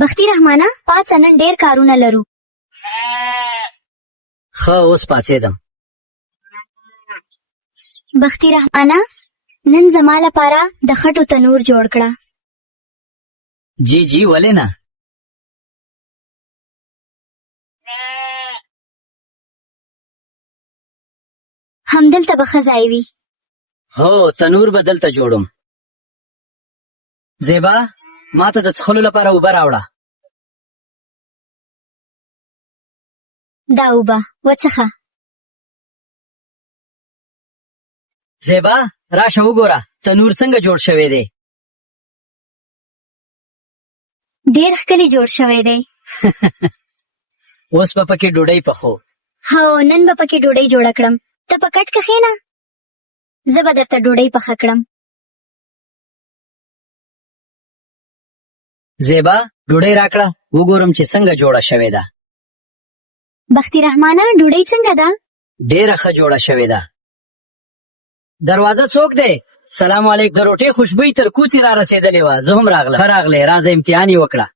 بختي رحمانه پاڅه نن ډېر کارونه لرو. ښه اوس پاڅېدم. بختي رحمانه نن زما لپاره د خټو تنور جوړ کړه. جی جی ولې نه. همدلته به ښه ځای وي. هو تنور به دلته جوړم. زیبا ما ته د څښلو لپاره اوبه راوړه. دا اوبه وڅښه. زیبا راشه وګوره تنور څنګه جوړ شوی دی. ډېر ښکلی جوړ شوی دی. اوس به پکې ډوډۍ پخو. هو نن به پکې ډوډۍ جوړه کړم. ته په کټ کښېنه زه به درته ډوډۍ پخه کړم. زیبا ډوډۍ راکړه وګورم چې څنګه جوړه شوې ده. بختي رحمانه ډوډۍ څنګه ده؟ ډېره ښه جوړه شوې ده. دروازه څوک دی؟ سلام علیکم. د روټۍ خوشبویي تر کوڅې را رسېدلې وه. زه هم راغلم. ښه راغلی راځه امتحان یې وکړه.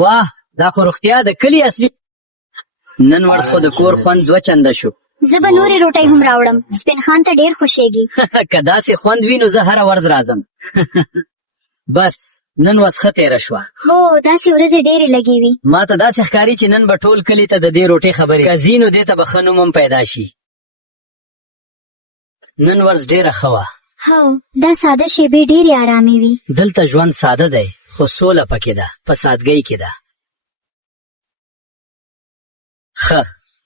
واه دا خو رښتیا د کلي اصلي. نن ورځ خو د کور خوند دوه چنده شو. زه به نورې روټۍ هم راوړم. سپین خان ته ډېر خوښېږي. که داسې خوند وي نو زه هره ورځ راځم. بس نن ورځ ښه تېره شوه. هو داسې ورځې ډېرې لګې وي. ما ته داسې ښکاري چې نن به ټول کلي ته د دې روټۍ خبرې که ځي نو دې ته به ښه نوم هم پیدا شي. نن ورځ ډېره ښه وه. هو دا ساده شېبې ډېرې ارامې وي. دلته ژوند ساده دی خو سوله پکې ده. په سادګۍ کې ده. ښه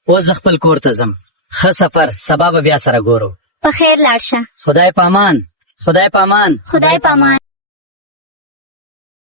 اوس زه خپل کور ته ځم. ښه سفر. سبا به بیا سره ګورو. په خیر لاړ شه. خدای پامان. خدای پامان. خدای پامان.